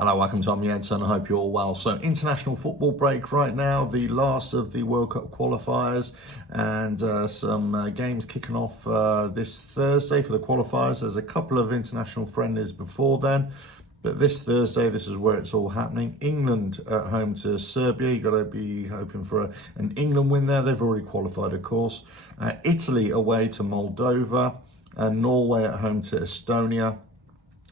Hello, welcome to Edson. I hope you're all well. So, international football break right now, the last of the World Cup qualifiers, and some games kicking off this Thursday for the qualifiers. There's a couple of international friendlies before then, but this Thursday, this is where it's all happening. England at home to Serbia. You've got to be hoping for an England win there. They've already qualified, of course. Italy away to Moldova, and Norway at home to Estonia.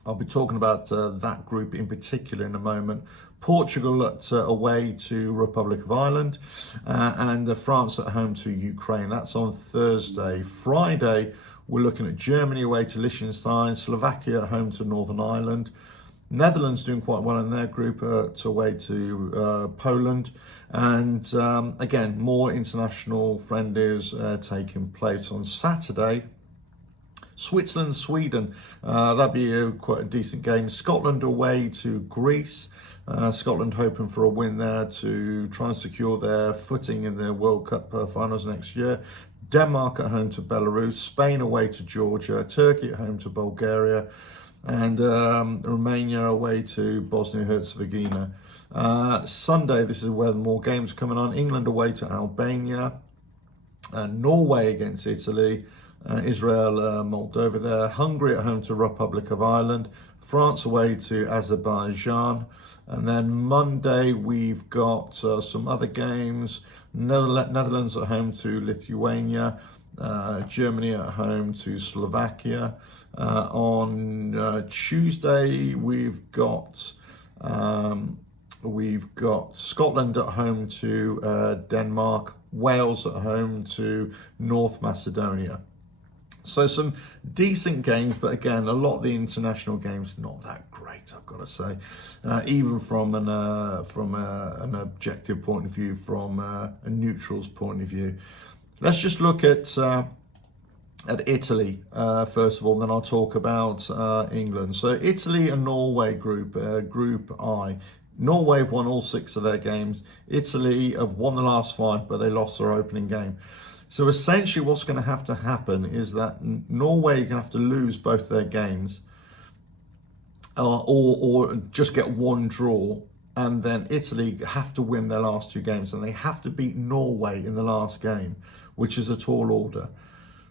I'll be talking about that group in particular in a moment. Portugal away to Republic of Ireland, and France at home to Ukraine. That's on Thursday. Friday, we're looking at Germany away to Liechtenstein, Slovakia at home to Northern Ireland, Netherlands doing quite well in their group away to Poland, and again, more international friendlies taking place on Saturday. Switzerland, Sweden, that'd be quite a decent game. Scotland away to Greece. Scotland hoping for a win there to try and secure their footing in the World Cup finals next year. Denmark at home to Belarus. Spain away to Georgia. Turkey at home to Bulgaria. And Romania away to Bosnia-Herzegovina. Sunday, this is where more games are coming on. England away to Albania. Norway against Italy. Israel, Moldova there. Hungary at home to Republic of Ireland. France away to Azerbaijan. And then Monday we've got some other games. Netherlands at home to Lithuania. Germany at home to Slovakia. On Tuesday we've got Scotland at home to Denmark. Wales at home to North Macedonia. So some decent games, but again, a lot of the international games not that great, I've got to say. Even from an objective point of view, from a neutral's point of view. Let's just look at Italy first of all, then I'll talk about England. So Italy and Norway group, Group I. Norway have won all 6 of their games. Italy have won the last 5, but they lost their opening game. So essentially what's going to have to happen is that Norway are going to have to lose both their games or just get one draw, and then Italy have to win their last 2 games, and they have to beat Norway in the last game, which is a tall order.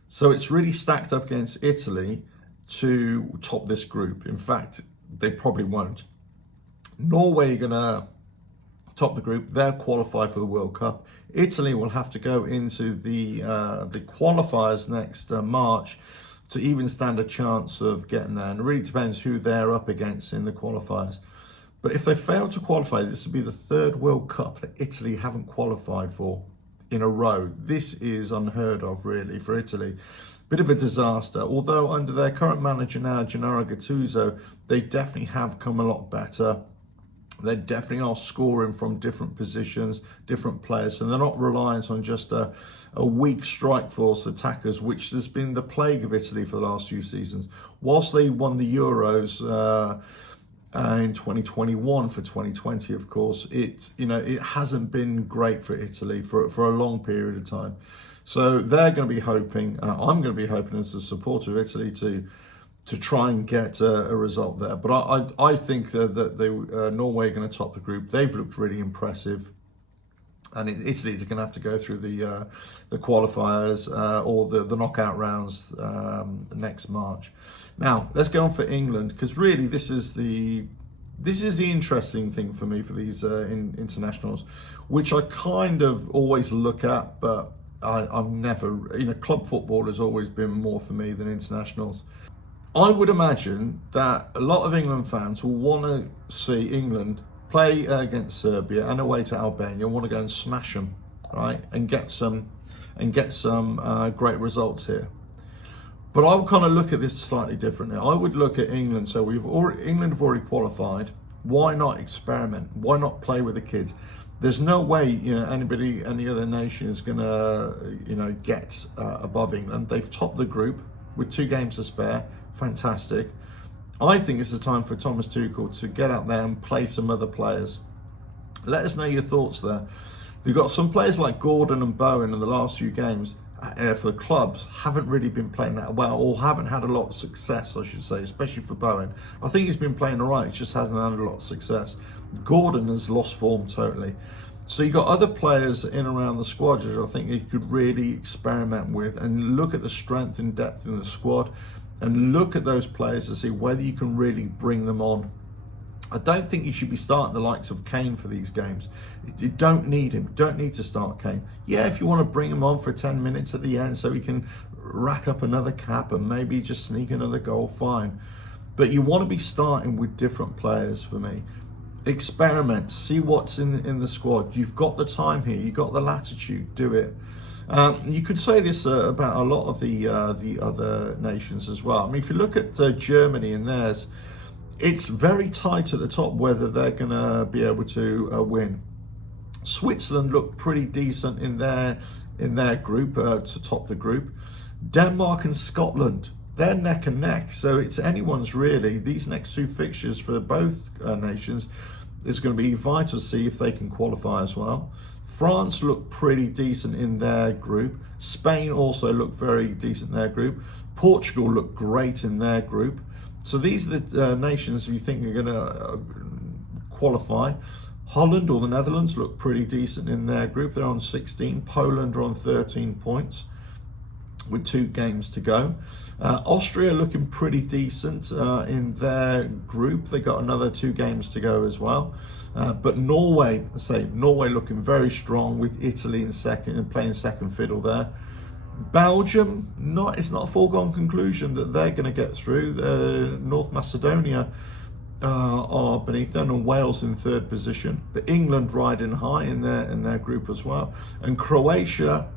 So it's really stacked up against Italy to top this group. In fact, they probably won't. Norway are going to top the group. They'll qualify for the World Cup. Italy will have to go into the qualifiers next March to even stand a chance of getting there. And it really depends who they're up against in the qualifiers. But if they fail to qualify, this will be the 3rd World Cup that Italy haven't qualified for in a row. This is unheard of, really, for Italy. Bit of a disaster. Although under their current manager now, Gennaro Gattuso, they definitely have come a lot better. They definitely are scoring from different positions, different players, and they're not reliant on just a weak strike force attackers, which has been the plague of Italy for the last few seasons. Whilst they won the Euros in 2021 for 2020, of course, it hasn't been great for Italy for a long period of time. So they're going to be hoping, I'm going to be hoping as a supporter of Italy to try and get a result there. But I think that Norway are going to top the group. They've looked really impressive. And Italy's going to have to go through the qualifiers or the knockout rounds next March. Now, let's go on for England, because really this is the interesting thing for me for these internationals, which I kind of always look at, but I'm never, club football has always been more for me than internationals. I would imagine that a lot of England fans will want to see England play against Serbia and away to Albania, want to go and smash them, right, and get some great results here. But I would kind of look at this slightly differently. I would look at England. So England have already qualified. Why not experiment? Why not play with the kids? There's no way any other nation is going to get above England. They've topped the group with 2 games to spare. Fantastic. I think it's the time for Thomas Tuchel to get out there and play some other players. Let us know your thoughts there. They've got some players like Gordon and Bowen in the last few games for the clubs haven't really been playing that well, or haven't had a lot of success, I should say, especially for Bowen. I think he's been playing all right, he just hasn't had a lot of success. Gordon has lost form totally. So you've got other players in and around the squad which I think you could really experiment with and look at the strength and depth in the squad and look at those players to see whether you can really bring them on. I don't think you should be starting the likes of Kane for these games. You don't need him. You don't need to start Kane. Yeah, if you want to bring him on for 10 minutes at the end so he can rack up another cap and maybe just sneak another goal, fine. But you want to be starting with different players for me. Experiment, see what's in the squad. You've got the time here. You've got the latitude. Do it. You could say this about a lot of the other nations as well. I mean, if you look at Germany and theirs, it's very tight at the top whether they're going to be able to win. Switzerland look pretty decent in their group to top the group. Denmark and Scotland, they're neck and neck, so it's anyone's really. These next two fixtures for both nations is going to be vital to see if they can qualify as well. France look pretty decent in their group. Spain also look very decent in their group. Portugal look great in their group. So these are the nations you think are going to qualify. Holland or the Netherlands look pretty decent in their group. They're on 16. Poland are on 13 points with 2 games to go. Austria looking pretty decent in their group. They got another 2 games to go as well. But Norway, Norway looking very strong with Italy in second and playing second fiddle there. Belgium, it's not a foregone conclusion that they're going to get through. North Macedonia are beneath them, and Wales in 3rd position. But England riding high in their group as well. And Croatia,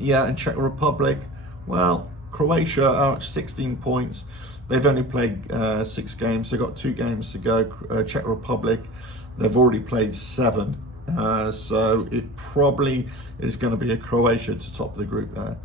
and Czech Republic. Well, Croatia are at 16 points. They've only played 6 games. They've got 2 games to go. Czech Republic, they've already played 7. So it probably is going to be a Croatia to top the group there.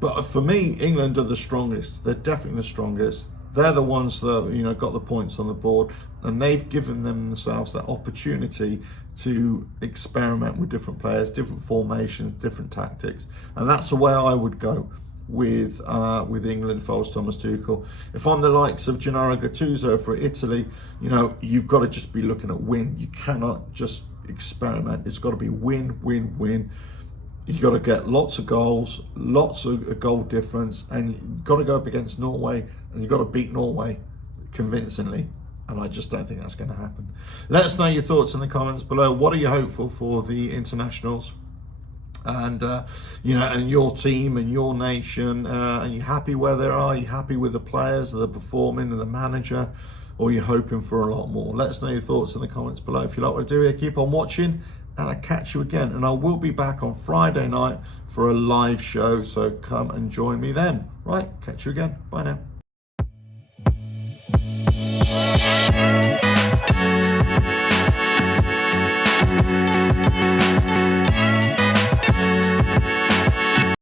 But for me, England are the strongest. They're definitely the strongest. They're the ones that got the points on the board, and they've given themselves that opportunity to experiment with different players, different formations, different tactics, and that's the way I would go with England if I was Thomas Tuchel. If I'm the likes of Gennaro Gattuso for Italy, you've got to just be looking at win. You cannot just experiment. It's got to be win, win, win. You've got to get lots of goals, lots of goal difference, and you've got to go up against Norway, and you've got to beat Norway convincingly. And I just don't think that's going to happen. Let us know your thoughts in the comments below. What are you hopeful for the internationals? And and your team and your nation, are you happy where they are? Are you happy with the players that are performing and the manager, or are you hoping for a lot more? Let us know your thoughts in the comments below. If you like what I do here, keep on watching, and I'll catch you again. And I will be back on Friday night for a live show, so come and join me then. Right, catch you again. Bye now.